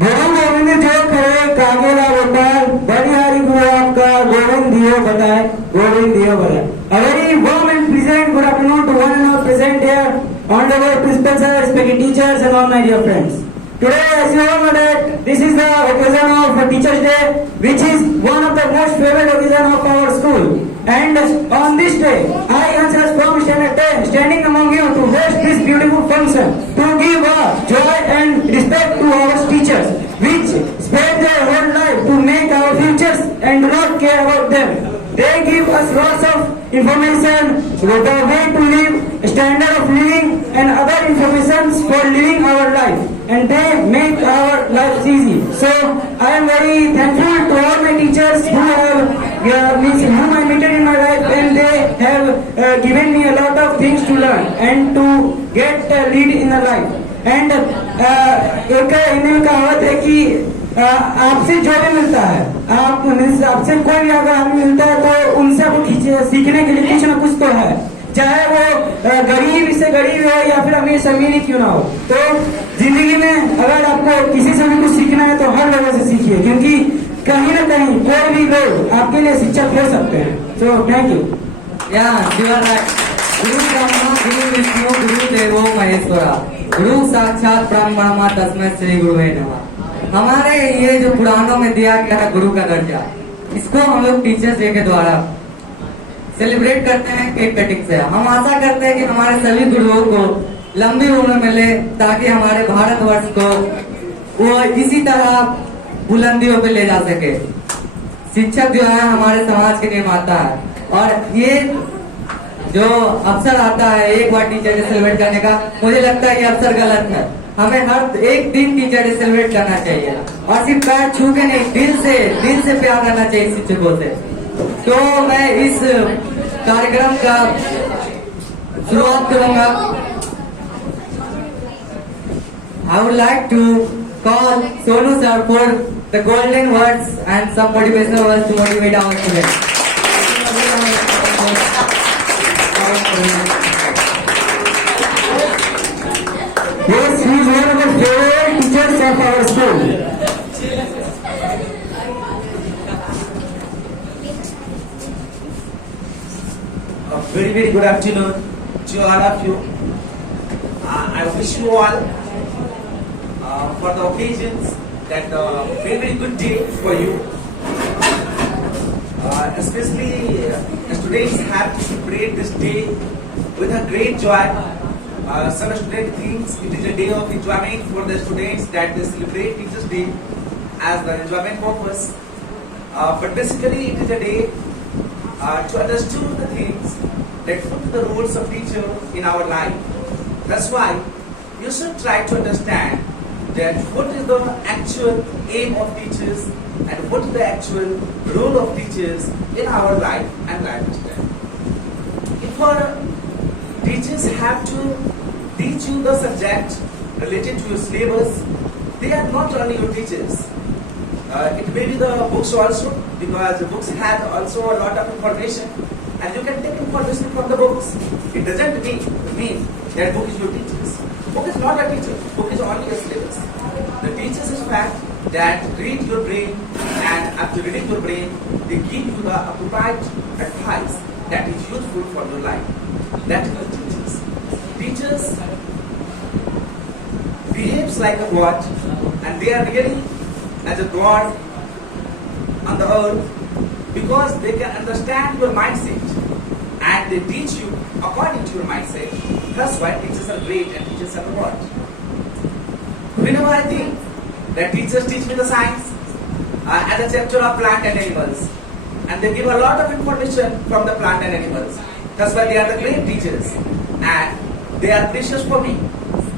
गोविंद जो करे कागेला बताए बनिहारी गुरु आपका गोविंद दियो बताए गोविंद दियो बताए. A very warm and pleasant good afternoon to one and all present here, honorable principal sir, respected teachers and all my dear friends. Today, as you all know that this is the occasion of Teachers Day, which is one of the most favorite occasion of our school. And on this day, I answer from standard 10, standing among you to host this beautiful function, to give joy and respect to our teachers, which spend their whole life to make our futures and do not care about them. They give us lots of information, the way to live, standard of living, and other information for living our life. And they make our lives easy. So I am very thankful to all my teachers who have whom I met in my life, and they have given me a lot of things to learn and to get lead in the life. And एक हिंदी में कहावत है कि आपसे जो भी मिलता है, आपसे कोई भी अगर आदमी मिलता है तो उनसे आपको सीखने के लिए कुछ ना कुछ तो है, चाहे वो गरीब से गरीब हो या फिर अमीर से अमीर ही क्यों ना हो. तो जिंदगी में अगर आपको किसी से भी कुछ सीखना है तो हर जगह से सीखिए, क्योंकि कहीं ना कहीं कोई भी लोग आपके लिए शिक्षा दे सकते हैं. So thank you. गुरु ब्रह्मा गुरु विष्णु गुरु देवो महेश्वरा गुरु साक्षात ब्रह्मा तस्मै श्री गुरुवे नमः. हमारे ये जो पुराणों में दिया गया है गुरु का दर्जा, इसको हम लोग टीचर्स डे के द्वारा सेलिब्रेट करते हैं केक कटिंग से. हम आशा करते हैं कि हमारे सभी गुरुओं को लंबी उम्र मिले, ताकि हमारे भारतवर्ष को वो इसी तरह बुलंदियों पे ले जा सके. शिक्षक जो है हमारे समाज के निर्माता है, और ये जो अवसर आता है एक बार टीचर डे सेलिब्रेट करने का, मुझे लगता है ये अवसर गलत है. हमें हर एक दिन टीचर डे सेलिब्रेट करना चाहिए, और सिर्फ पैर छू के नहीं, दिल से प्यार करना चाहिए शिक्षकों से. तो मैं इस कार्यक्रम का शुरुआत करूंगा. I would like to call Sonu sir for the golden words and some motivational words to motivate our students. Yes, he is one of the favorite teachers of our school. A very good afternoon to all of you. I wish you all for the occasions that very good day for you. Especially students have to celebrate this day with a great joy. Some student thinks it is a day of enjoyment for the students, that they celebrate Teachers Day as the enjoyment purpose. But basically it is a day to understand the things that put the roles of teacher in our life. That's why you should try to understand that what is the actual aim of teachers and what is the actual role of teachers in our life and lifestyle. If our teachers have to teach you the subject related to your syllabus, they are not only your teachers. It may be the books also, because the books have also a lot of information, and you can take information from the books. It doesn't mean that book is your teachers. Book is not a teacher. Book is only a syllabus. The teachers is fact that read your brain, and after reading your brain, they give you the appropriate advice that is useful for your life. That is the teachers. Teachers behaves like a god, and they are really as a god on the earth, because they can understand your mindset and they teach you according to your mindset. That's why teachers are great and teachers are the god. Whenever I think that teachers teach me the science as a chapter of plant and animals, and they give a lot of information from the plant and animals. That's why they are the great teachers, and they are precious for me.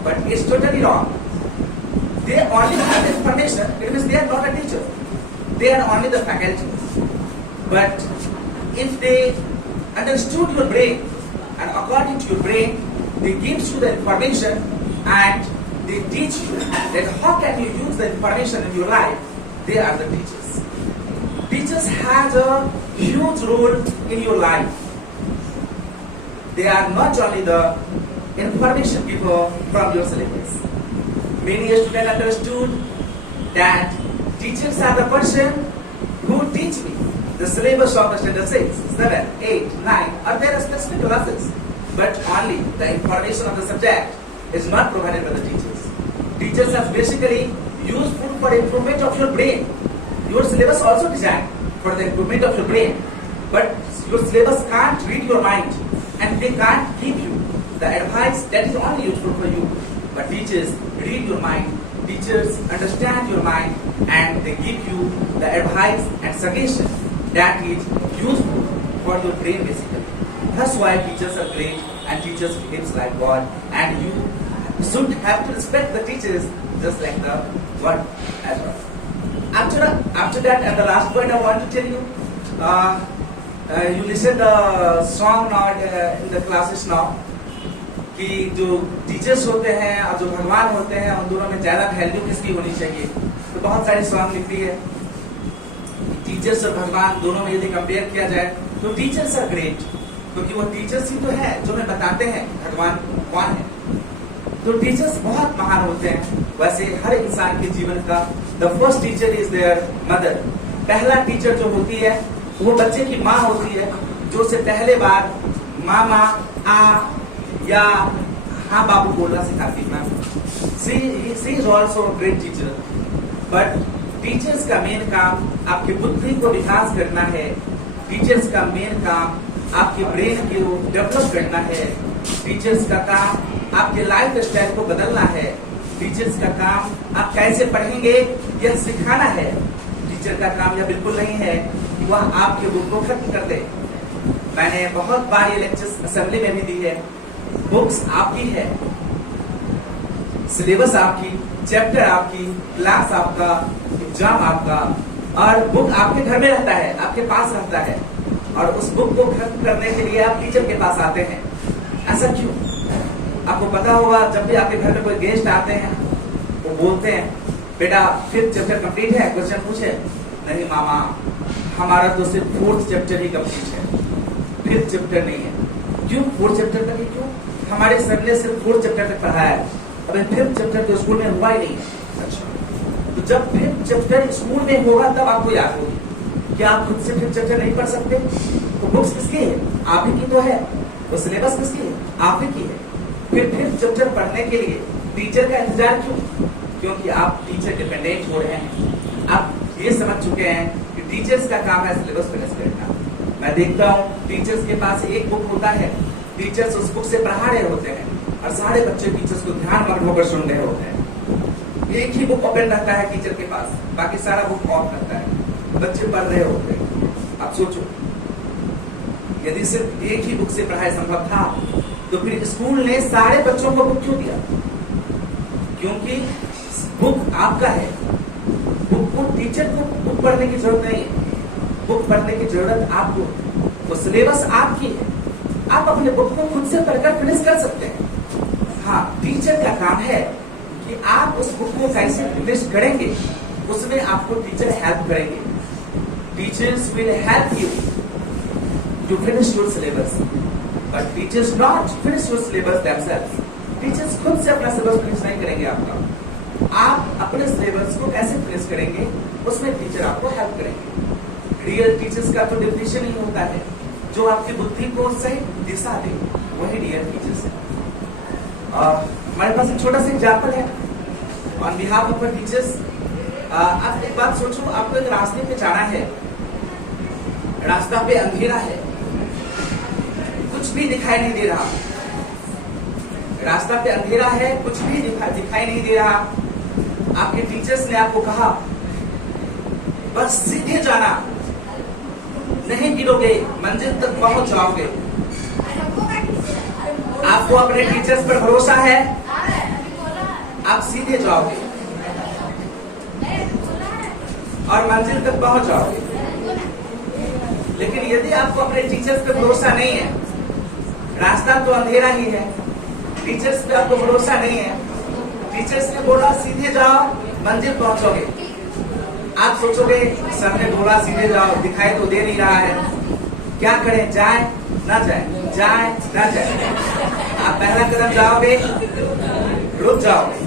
But it's totally wrong. They only have information, it means they are not a teacher. They are only the faculty. But if they understood your brain, and according to your brain, they give you the information and they teach you that how can you use the information in your life, they are the teachers. Teachers have a huge role in your life. They are not only the information giver from your syllabus. Many students understood that teachers are the person who teach me the syllabus of the standard 6, 7, 8, 9, or there are specific classes. But only the information of the subject is not provided by the teachers. Teachers are basically useful for improvement of your brain. Your syllabus also designed for the improvement of your brain. But your syllabus can't read your mind and they can't give you the advice that is only useful for you. But teachers read your mind, teachers understand your mind, and they give you the advice and suggestion that is useful for your brain basically. That's why teachers are great and teachers behave like God, and you should have to respect the teachers just like the God as well. After that, and the last point I want to tell you, you listen the song now in the classes now, कि जो teachers होते हैं और जो भगवान होते हैं उन दोनों में ज्यादा वैल्यू किसकी होनी चाहिए. तो बहुत सारी सॉन्ग लिखी है टीचर्स और भगवान दोनों में यदि कंपेयर किया जाए तो टीचर्स आर ग्रेट, क्योंकि वो टीचर्स ही तो है जो हमें बताते हैं भगवान कौन है. तो टीचर्स बहुत महान होते हैं. वैसे हर इंसान के जीवन का the first teacher is there mother. पहला टीचर जो होती है वो बच्चे की माँ होती है, जो उसे पहले बार मामा आ या हाँ बाबू बोलना सिखाती है. She is also great teacher. But teachers का मेन काम आपकी बुद्धि को विकास करना है. टीचर्स का मेन काम आपके ब्रेन को डेवलप करना है. टीचर्स का काम आपके लाइफ स्टाइल को बदलना है. टीचर्स का काम आप कैसे पढ़ेंगे यह सिखाना है. टीचर का काम यह बिल्कुल नहीं है कि वह आपके बुक को खत्म कर दे. मैंने बहुत बार ये लेक्चर्स असेंबली में भी दी है. बुक्स आपकी है, सिलेबस आपकी, चैप्टर आपकी, क्लास आपका, एग्जाम आपका, और बुक आपके घर में रहता है, आपके पास रहता है. और उस बुक को खत्म करने के लिए आप टीचर के पास आते हैं. ऐसा क्यों? आपको पता होगा जब भी आपके घर में कोई गेस्ट आते हैं वो बोलते हैं बेटा 5th चैप्टर कंप्लीट है, क्वेश्चन पूछे. नहीं मामा, हमारा तो सिर्फ 4th चैप्टर ही कंप्लीट है, 5th चैप्टर नहीं है. क्यों 4th चैप्टर तक ही क्यों? हमारे सर ने सिर्फ 4th चैप्टर तक पढ़ाया है, अबे 5th चैप्टर तो स्कूल में हुआ ही नहीं है. अच्छा, तो जब 5th चैप्टर स्कूल में होगा तब आपको याद होगी. क्या आप खुद से 5th चैप्टर नहीं पढ़ सकते? तो बुक्स किसकी है? आप ही की तो है. वो सिलेबस किसकी है? आप ही की है. फिर 5th चैप्टर पढ़ने के लिए टीचर का इंतजार क्यों? क्योंकि आप टीचर डिपेंडेंट हो रहे हैं. आप ये समझ चुके हैं कि टीचर्स का काम है सिलेबस फिनिश करना. मैं देखता हूँ टीचर्स के पास एक बुक होता है, टीचर्स उस बुक से पढ़ा रहे होते हैं और सारे बच्चे टीचर्स को ध्यान मग्न होकर सुन रहे होते हैं. एक ही बुक ओपन रहता है टीचर के पास, बाकी सारा बुक ऑफ रहता है, बच्चे पढ़ रहे होते हैं. आप सोचो, यदि सिर्फ एक ही बुक से पढ़ाई संभव था तो फिर स्कूल ने सारे बच्चों को बुक क्यों दिया? क्योंकि बुक आपका है. बुक को टीचर को बुक पढ़ने की जरूरत नहीं है. बुक पढ़ने की जरूरत आपको. वो सिलेबस आपकी है, आप अपने बुक को खुद से पढ़कर फिनिश कर सकते हैं. हाँ, टीचर का काम है कि आप उस बुक को कैसे फिनिश करेंगे, उसमें आपको टीचर हेल्प करेंगे. Teachers will help you to finish your syllabus, but teachers not finish your syllabus themselves. Teachers खुद से अपना सिलेबस फिनिश नहीं करेंगे आपका. आप अपने सिलेबस को कैसे फिनिश करेंगे उसमें टीचर आपको हेल्प करेंगे. रियल टीचर्स का तो डेफिनेशन ही होता है जो आपकी बुद्धि को सही दिशा दे, वही रियल टीचर्स है. हमारे पास एक छोटा सा एग्जाम्पल है ऑन बिहाफ ऑफ टीचर्स. आप एक बात सोचो, आपको एक रास्ते पे जाना है, रास्ता पे अंधेरा है, कुछ भी दिखाई नहीं दे रहा. रास्ता पे अंधेरा है, कुछ भी दिखाई नहीं दे रहा. आपके टीचर्स ने आपको कहा बस सीधे जाना, नहीं गिरोगे, मंजिल तक पहुंच जाओगे. आपको अपने टीचर्स पर भरोसा है, आप सीधे जाओगे और मंजिल तक पहुंच जाओगे. लेकिन यदि आपको अपने टीचर्स पर भरोसा नहीं है, रास्ता तो अंधेरा ही है, टीचर्स पे आपको भरोसा नहीं है, टीचर्स ने बोला सीधे जाओ मंजिल पहुंचोगे, आप सोचोगे सर ने बोला सीधे जाओ, दिखाई तो दे नहीं रहा है, क्या करें, जाए ना जाए, जाए ना जाए. आप पहला कदम जाओगे, रुक जाओगे,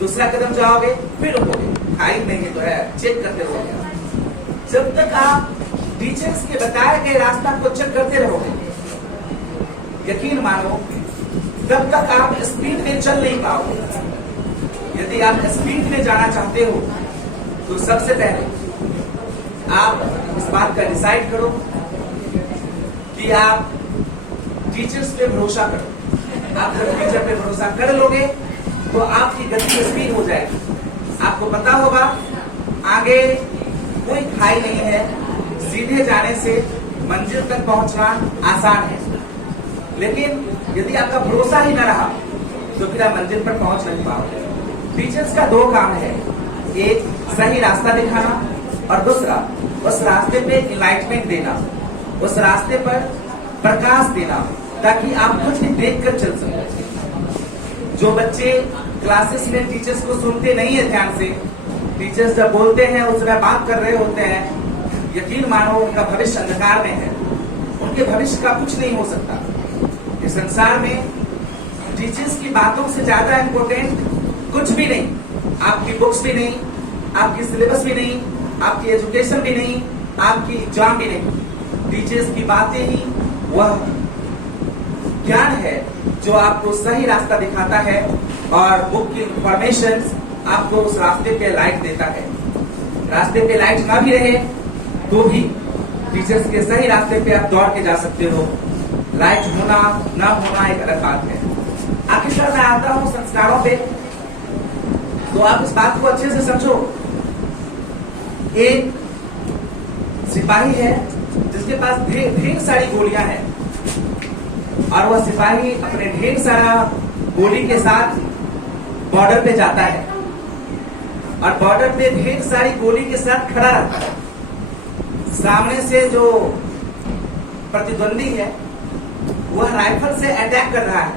दूसरा कदम जाओगे, फिर रुकोगे, खाई चेक करते रहोगे। जब तक आप टीचर्स के बताए गए रास्ता को चेक करते रहोगे, यकीन मानो तब तक आप स्पीड में चल नहीं पाओगे। यदि आप स्पीड में जाना चाहते हो तो सबसे पहले आप इस बात का डिसाइड करो कि आप टीचर्स पे भरोसा करो। आप जब टीचर पे भरोसा कर लोगे तो आपकी गति स्पीड हो जाएगी। आपको पता होगा आगे कोई खाई नहीं है, सीधे जाने से मंजिल तक पहुंचना आसान है। लेकिन यदि आपका भरोसा ही न रहा तो फिर आप मंजिल पर पहुंच नहीं पाओगे। टीचर्स का दो काम है, एक सही रास्ता दिखाना और दूसरा उस रास्ते पे इनलाइटमेंट देना, उस रास्ते पर प्रकाश देना, ताकि आप कुछ भी देख कर चल सको। जो बच्चे क्लासेस में टीचर्स को सुनते नहीं है ध्यान से, टीचर्स जब बोलते हैं उस समय बात कर रहे होते हैं, यकीन मानो उनका भविष्य अंधकार में है, उनके भविष्य का कुछ नहीं हो सकता। इस संसार में टीचर्स की बातों से ज्यादा इंपॉर्टेंट कुछ भी नहीं। आपकी बुक्स भी नहीं, आपकी सिलेबस भी नहीं, आपकी एजुकेशन भी नहीं, आपकी एग्जाम भी नहीं। टीचर्स की बातें ही वह ज्ञान है जो आपको सही रास्ता दिखाता है और बुक की इंफॉर्मेशन आपको उस रास्ते पे लाइट देता है। रास्ते पे लाइट ना भी रहे तो भी टीचर्स के सही रास्ते पे आप दौड़ के जा सकते हो। लाइट होना ना होना एक अलग बात है। आखिरकार मैं आता हूं संस्कारों पे, तो आप इस बात को अच्छे से समझो। एक सिपाही है जिसके पास ढेर सारी गोलियां हैं और वह सिपाही अपने ढेर सारा गोली के साथ बॉर्डर पे जाता है और बॉर्डर पे ढेर सारी गोली के साथ खड़ा रहता है। सामने से जो प्रतिद्वंदी है वह राइफल से अटैक कर रहा है,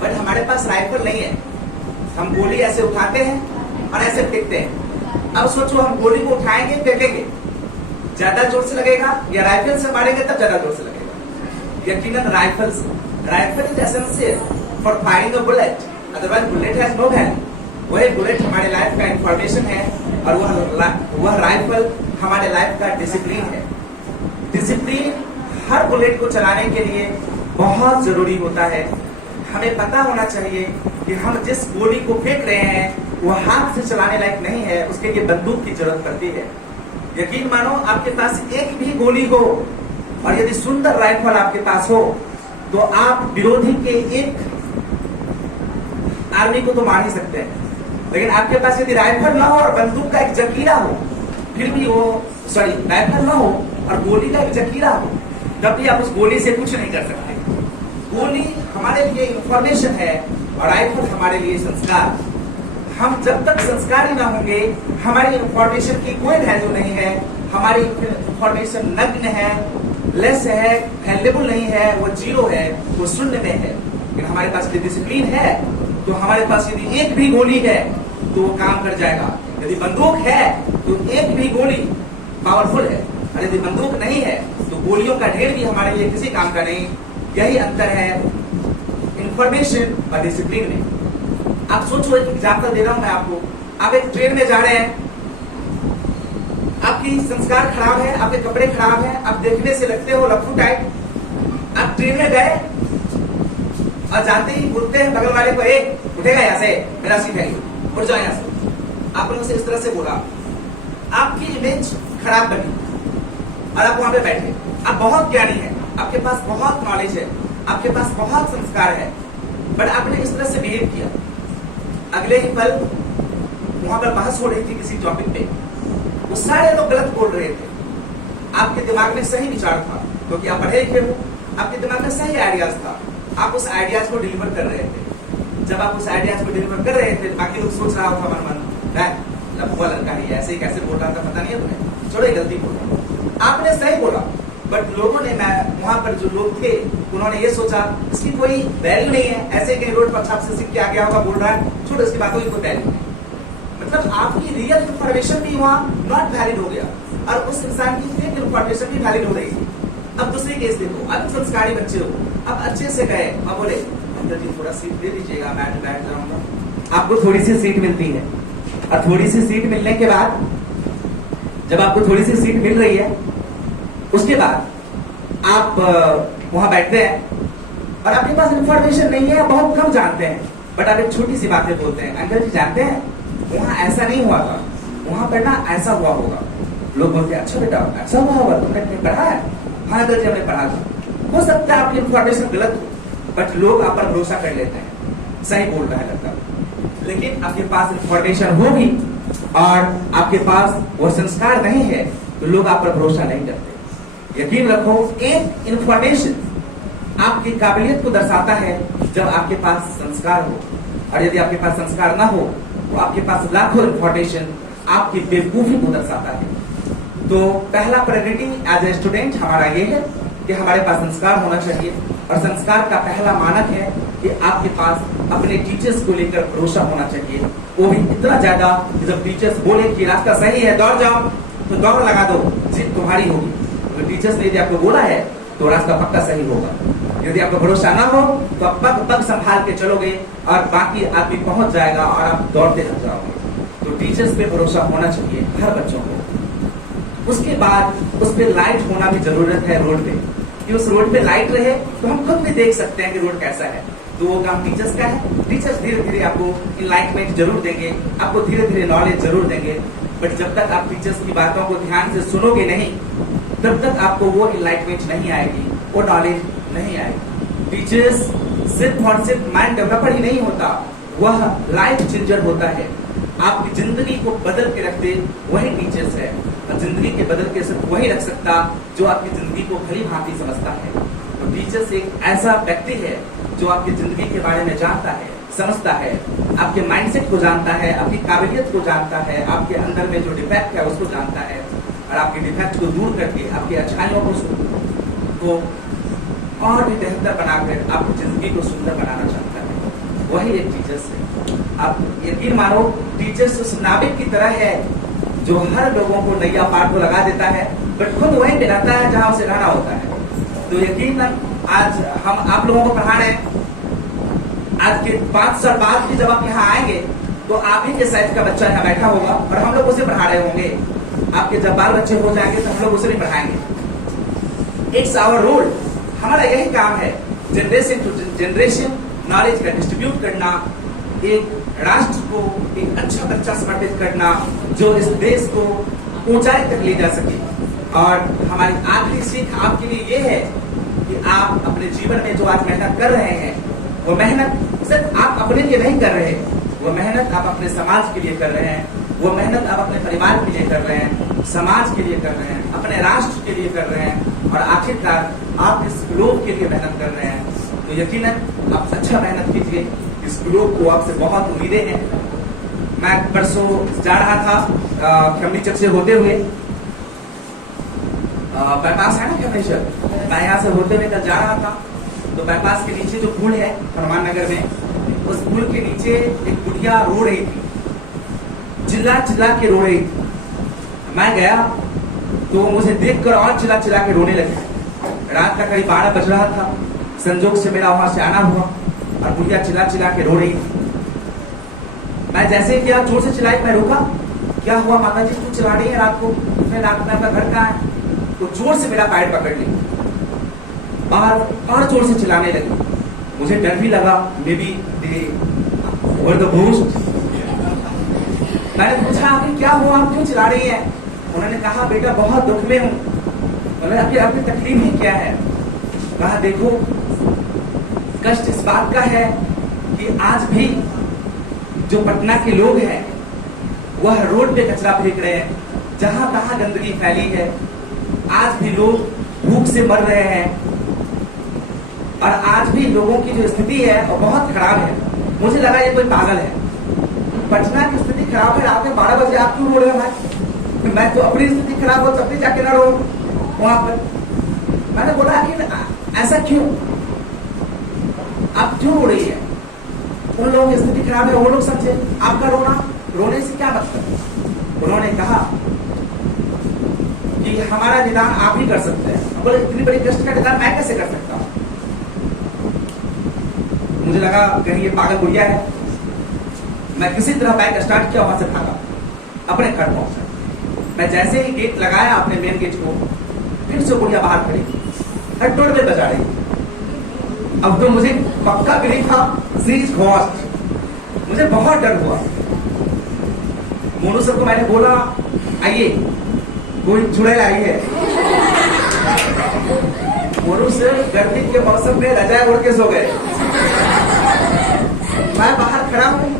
बट हमारे पास राइफल नहीं है। हम गोली ऐसे उठाते हैं और ऐसे फेंकते हैं। अब सोचो हम गोली को उठाएंगे फेंकेंगे, ज्यादा जोर से लगेगा या राइफल से मारेंगे तब ज्यादा जोर से लगेगा? यकीनन राइफल से। Rifle is essential for firing a bullet, otherwise bullet has no value. वही बुलेट हमारे लाइफ का इंफॉर्मेशन है और वह राइफल हमारे लाइफ का डिसिप्लिन है। डिसिप्लिन हर बुलेट को चलाने के लिए बहुत जरूरी होता है। हमें पता होना चाहिए कि हम जिस गोली को फेंक रहे हैं वह हाथ से चलाने लायक नहीं है, उसके लिए बंदूक की जरूरत पड़ती है। यकीन मानो आपके पास एक भी गोली हो और यदि सुंदर राइफल आपके पास हो तो आप विरोधी के एक आर्मी को तो मार ही सकते हैं, लेकिन आपके पास यदि राइफल ना हो और बंदूक का एक जखीरा हो, फिर भी वो राइफल ना हो और गोली का एक जखीरा हो, तब भी आप उस गोली से कुछ नहीं कर सकते। गोली हमारे लिए इंफॉर्मेशन है और राइफल हमारे लिए संस्कार। हम जब तक संस्कारी ना होंगे हमारी इंफॉर्मेशन की कोई वैल्यू नहीं है। हमारी इंफॉर्मेशन नग्न है, लेस है, वैल्यूएबल नहीं है, वो जीरो है, वो शून्य में है। लेकिन हमारे पास यदि डिसिप्लिन है तो हमारे पास यदि एक भी गोली है तो वो काम कर जाएगा। यदि बंदूक है तो एक भी गोली पावरफुल है और यदि बंदूक नहीं है तो गोलियों का ढेर भी हमारे लिए किसी काम का नहीं। यही अंतर है इंफॉर्मेशन और डिसिप्लिन में। आप सोचो, एक एग्जाम्पल दे रहा हूं मैं आपको। आप एक ट्रेन में जा रहे हैं, आपकी संस्कार खराब है, आपके कपड़े खराब हैं, आप देखने से लगते हो लफू टाइप। आप ट्रेन में गए और जाते ही बोलते हैं बगल वाले को, उठेगा यहाँ से, मेरा सीट है, उठ जाओ यहाँ से। आपने उसे इस तरह से बोला, आपकी इमेज खराब बनी और आप वहां पे बैठे। आप बहुत ज्ञानी है, आपके पास बहुत नॉलेज है, आपके पास बहुत संस्कार है, बट आपने इस तरह से बिहेव किया। अगले ही पल वहां पर बहस हो रही थी किसी टॉपिक पे, वो सारे लोग गलत बोल रहे थे। आपके दिमाग में सही विचार था क्योंकि आप पढ़े लिखे हो, आपके दिमाग में सही आइडियाज था, आप उस आइडियाज को डिलीवर कर रहे थे। जब आप उस आइडियाज को डिलीवर कर रहे थे, बाकी लोग सोच रहा था मन लफुआ लड़का ही ऐसे ही कैसे बोल रहा था, पता नहीं है तुम्हें, छोड़ो गलती बोल रहा। आपने सही बोला, बट लोगों ने, वहां पर जो लोग थे उन्होंने ये सोचा इसकी कोई वैल्यू नहीं है, ऐसे कहीं रोड पर छाप से सीख के आ गया होगा, बोल रहा है, छोड़ो इसकी बातों की कोई वैल्यू नहीं। मतलब आपकी रियल इंफॉर्मेशन भी वहां नॉट वैलिड हो गया और उस इंसान की फेक इंफॉर्मेशन भी वैलिड हो रही थी। अब दूसरी केस देखो, अब संस्कारी बच्चे हो, अब अच्छे से गए और बोले अंदर जी थोड़ा सीट दे दीजिएगा, मैं बैठ जाऊंगा। आपको थोड़ी सी सीट मिलती है और थोड़ी सी सीट मिलने के बाद जब आपको थोड़ी सी सीट मिल रही है, उसके बाद आप वहां बैठते हैं और आपके पास इंफॉर्मेशन नहीं है, बहुत कम जानते हैं, बट आप एक छोटी सी बातें बोलते हैं, अंकल जी जानते हैं वहां ऐसा नहीं हुआ था, वहां पर ना ऐसा हुआ होगा। लोग बोलते हैं अच्छा बेटा ऐसा हुआ होगा, तुमने पढ़ा है? हाँ अंकल जी हमने पढ़ा था। हो सकता है आपकी इंफॉर्मेशन गलत हो, बट लोग आप पर भरोसा कर लेते हैं, सही बोल रहा है लगता। लेकिन आपके पास इंफॉर्मेशन होगी और आपके पास वो संस्कार नहीं है तो लोग आप पर भरोसा नहीं करते। यकीन रखो, एक इंफॉर्मेशन आपकी काबिलियत को दर्शाता है जब आपके पास संस्कार हो, और यदि आपके पास संस्कार ना हो तो आपके पास लाखों इंफॉर्मेशन आपकी बेवकूफी को दर्शाता है। तो पहला प्रायोरिटी एज ए स्टूडेंट हमारा ये है कि हमारे पास संस्कार होना चाहिए, और संस्कार का पहला मानक है कि आपके पास अपने टीचर्स को लेकर भरोसा होना चाहिए। वो भी इतना ज्यादा कि जब टीचर्स बोले कि रास्ता सही है दौड़ जाओ तो दौड़ लगा दो, जीत तुम्हारी होगी। तो टीचर्स ने यदि आपको बोला है तो रास्ता पक्का सही होगा। यदि आपको भरोसा ना हो तो आप पग पग संभाल के चलोगे और बाकी आदमी पहुंच जाएगा और आप दौड़ते थक जाओगे। तो टीचर्स पे भरोसा होना चाहिए हर बच्चों को। उसके बाद उस पे लाइट होना भी जरूरत है रोड पे, कि उस रोड पे लाइट रहे तो हम खुद भी देख सकते हैं कि रोड कैसा है। तो वो काम टीचर्स का है। टीचर्स धीरे धीरे आपको इनलाइटमेंट जरूर देंगे, आपको धीरे धीरे नॉलेज जरूर देंगे, बट जब तक आप टीचर्स की बातों को ध्यान से सुनोगे नहीं तब तक आपको वो इनलाइटमेंट नहीं आएगी, वो नॉलेज नहीं आएगी। टीचर्स सिर्फ और सिर्फ माइंड डेवलपर ही नहीं होता, वह लाइफ चेंजर होता है। आपकी जिंदगी को बदल के रखते वही टीचर्स है, और जिंदगी के बदल के सिर्फ वही रख सकता जो आपकी जिंदगी को भली भांति समझता है। तो टीचर्स एक ऐसा व्यक्ति है जो आपकी जिंदगी के बारे में जानता है, समझता है, आपके माइंडसेट को जानता है, आपकी काबिलियत को जानता है, आपके अंदर में जो डिफेक्ट है उसको जानता है, और आपके डिफेक्ट को दूर करके आपकी अच्छाइयों को और भी बेहतर बनाकर आपकी जिंदगी को सुंदर बनाना चाहता है। वही एक टीचर्स है। आप यकीन मानो, टीचर्स उस नाविक की तरह है जो हर लोगों को नैया पार को लगा देता है, बट खुद वहीं पे रहता है जहां उसे रहना होता है। तो यकीन आज हम आप लोगों को पढ़ा रहे हैं, आज के 5 साल बाद भी जब आप यहाँ आएंगे तो आप ही के साइज का बच्चा यहाँ बैठा होगा और हम लोग उसे पढ़ा रहे होंगे। आपके जब बाल बच्चे हो जाएंगे तो हम लोग उसे भी पढ़ाएंगे। इट्स आवर रोल, हमारा यही काम है, जनरेशन टू जनरेशन नॉलेज का डिस्ट्रीब्यूट करना, एक राष्ट्र को एक अच्छा बच्चा समर्पित करना जो इस देश को ऊंचाई तक ले जा सके। और हमारी आखिरी सीख आपके लिए ये है कि आप अपने जीवन में जो आज मेहनत कर रहे हैं, वो मेहनत सिर्फ आप अपने लिए नहीं कर रहे, वो मेहनत आप अपने समाज के लिए कर रहे हैं, वो मेहनत आप अपने परिवार के लिए कर रहे हैं, समाज के लिए कर रहे हैं, अपने राष्ट्र के लिए कर रहे हैं, और आखिरकार आप इस ग्लोब के लिए मेहनत कर रहे हैं। तो यकीनन आप अच्छा मेहनत कीजिए, इस ग्लोब को आपसे बहुत उम्मीदें हैं। मैं परसों जा रहा था खमनी चक से होते हुए, बाईपास है ना खमनेश्वर, मैं यहाँ से होते हुए कल जा रहा था, तो बाईपास के नीचे जो पुल है हनुमान नगर में, उस पुल के नीचे एक बुढ़िया रो रही थी, चिल्ला चिल्ला के रो रही थी। मैं गया तो मुझे देखकर और चिल्ला चिल्ला के रोने लगे। रात का करीब 12 बज रहा था, संजोग से मेरा वहां से आना हुआ और बुढ़िया चिल्ला चिल्ला के रो रही थी। मैं जैसे ही क्या जोर से चिल्लाई, मैं रुका, क्या हुआ माता जी तू चिल्ला रही है रात को, मैं रात में आपका घर कहाँ है? तो जोर से मेरा पैर पकड़ ली और जोर से चिल्लाने लगी। मुझे डर भी लगा, may be over the boost. मैंने पूछा कि क्या हुआ, आप क्यों चिल्ला रही हैं? उन्होंने कहा बेटा बहुत दुख में हूँ। उन्होंने आपकी तकलीफ ही क्या है? कहा देखो, कष्ट इस बात का है कि आज भी जो पटना के लोग हैं वह रोड पे कचरा फेंक रहे हैं, जहां तहां गंदगी फैली है, आज भी लोग भूख से मर रहे हैं, और आज भी लोगों की जो स्थिति है वो बहुत खराब है। मुझे लगा ये कोई पागल है, पटना की स्थिति खराब है, रात में 12 बजे आप क्यों रो रहे हो भाई? मैं तो अपनी स्थिति खराब हो तब भी जाके ना रो वहां पर। मैंने बोला कि ऐसा क्यों, आप क्यों रो रही है? उन लोगों की स्थिति खराब है, वो लोग समझे, आपका रोने से क्या मतलब? उन्होंने कहा कि हमारा निदान आप ही कर सकते हैं। बोले इतनी बड़ी कष्ट का निदान मैं कैसे कर सकता हूं? मुझे लगा कहीं ये पागल बुढ़िया है। मैं किसी तरह बाइक स्टार्ट किया, वहां से भागा, अपने घर पहुंचा। मैं जैसे ही गेट लगाया अपने मेन गेट को, फिर से गुड़िया बाहर खड़ी हटोड़ में बजा रही। अब तो मुझे पक्का बिलीव था शी इज घोस्ट। मुझे बहुत डर हुआ। मोनू सर को मैंने बोला आइए कोई चुड़ैल आई है। मोनू सर गर्मी के मौसम में रजाई ओढ़ के सो गए। मैं बाहर खड़ा हूँ।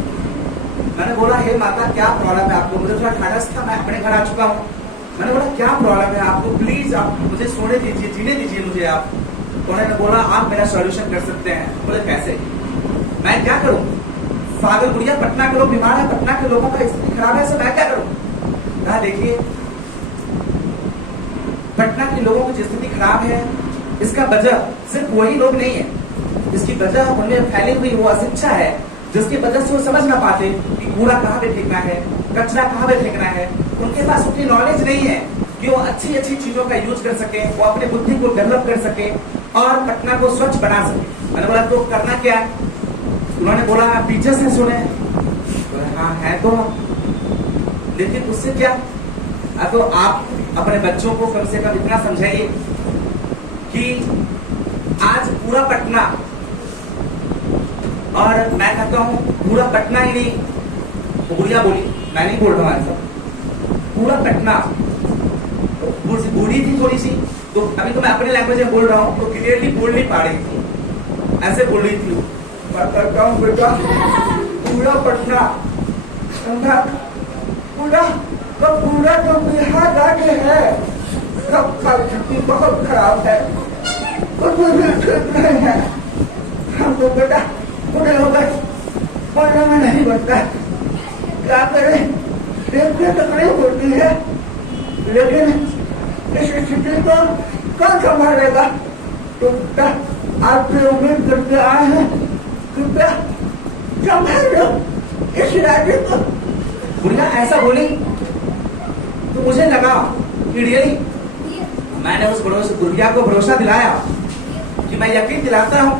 मैंने बोला हे माता क्या प्रॉब्लम है आपको? मुझे थोड़ा ठाडस था, मैं अपने घर आ चुका हूँ। मैंने बोला क्या प्रॉब्लम है आपको, प्लीज आप मुझे सोने दीजिए, जीने दीजिए मुझे आप। उन्होंने बोला आप मेरा सॉल्यूशन कर सकते हैं। बोले कैसे? मैं क्या करूं? पागल गुड़िया, पटना के लोग बीमार है, पटना के लोगों का स्थिति खराब है, मैं क्या करूं? कहा देखिए पटना के लोगों की स्थिति खराब है, इसका वजह सिर्फ वही लोग नहीं है, इसकी वजह उनमें फैली हुई वो अशिक्षा है जिसकी वजह से वो समझ ना पाते कि कूड़ा कहाँ पे फेंकना है, कचरा कहाँ पे फेंकना है। उनके पास उतनी नॉलेज नहीं है कि वो अच्छी अच्छी चीजों का यूज कर सके, वो अपने बुद्धि को डेवलप कर सके और पटना को स्वच्छ बना सके। मैंने बोला तो करना क्या है? उन्होंने बोला टीचर्स ने सुने। हाँ है तो, लेकिन उससे क्या? तो आप अपने बच्चों को कम से कम इतना समझाइए कि आज पूरा पटना, और मैं कहता हूं पूरा पटना ही नहीं, गुड़िया बोली, मैं नहीं बोल रहा हूं ऐसा, पूरा पटना बूढ़ी थी थोड़ी सी, तो अभी तो मैं अपने लैंग्वेज में बोल रहा हूं तो क्लियरली बोल नहीं पा रही थी, ऐसे बोल रही थी। मैं कहता हूं बेटा पूरा पटना समझा, पूरा तो बिहार राज्य है, सबका स्थिति बहुत खराब है, कुछ भी ठीक नहीं है। हमको बेटा पूरे हो गए, पढ़ने में नहीं बनता, क्या करें? देखने तकलीफ होती है, लेकिन इस स्थिति को कौन संभालेगा? तो आपसे उम्मीद करके आए हैं, कृपया संभाल लो इस राज्य को। गुड़िया ऐसा बोली तो मुझे लगा कि रियली मैंने उस गुड़िया को भरोसा दिलाया कि मैं यकीन दिलाता हूँ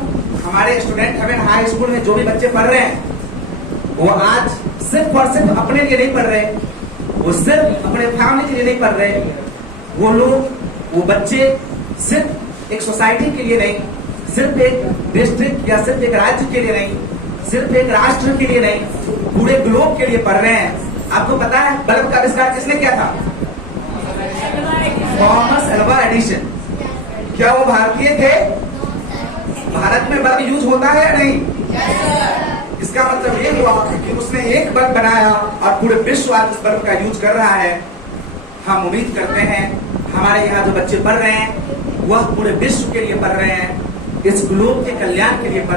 हमारे स्टूडेंट हेवन हाई स्कूल में जो भी बच्चे पढ़ रहे हैं वो आज सिर्फ और सिर्फ अपने लिए नहीं पढ़ रहे, वो सिर्फ अपने फैमिली के लिए नहीं पढ़ रहे, वो लोग, वो बच्चे सिर्फ एक सोसाइटी के लिए नहीं, सिर्फ एक डिस्ट्रिक्ट या सिर्फ एक राज्य के लिए नहीं, सिर्फ एक राष्ट्र के लिए नहीं, पूरे ग्लोब के लिए पढ़ रहे हैं। आपको पता है बल्ब का आविष्कार किसने किया था? Thomas Alva Edison. क्या वो भारतीय थे? भारत में बल्ब यूज होता है या नहीं? इसका मतलब ये हुआ कि उसने एक बल्ब बनाया और पूरे विश्व आज इस बल्ब का यूज कर रहा है। हम उम्मीद करते हैं हमारे यहाँ जो बच्चे पढ़ रहे हैं वह पूरे विश्व के लिए पढ़ रहे हैं, इस ग्लोब के कल्याण के लिए पढ़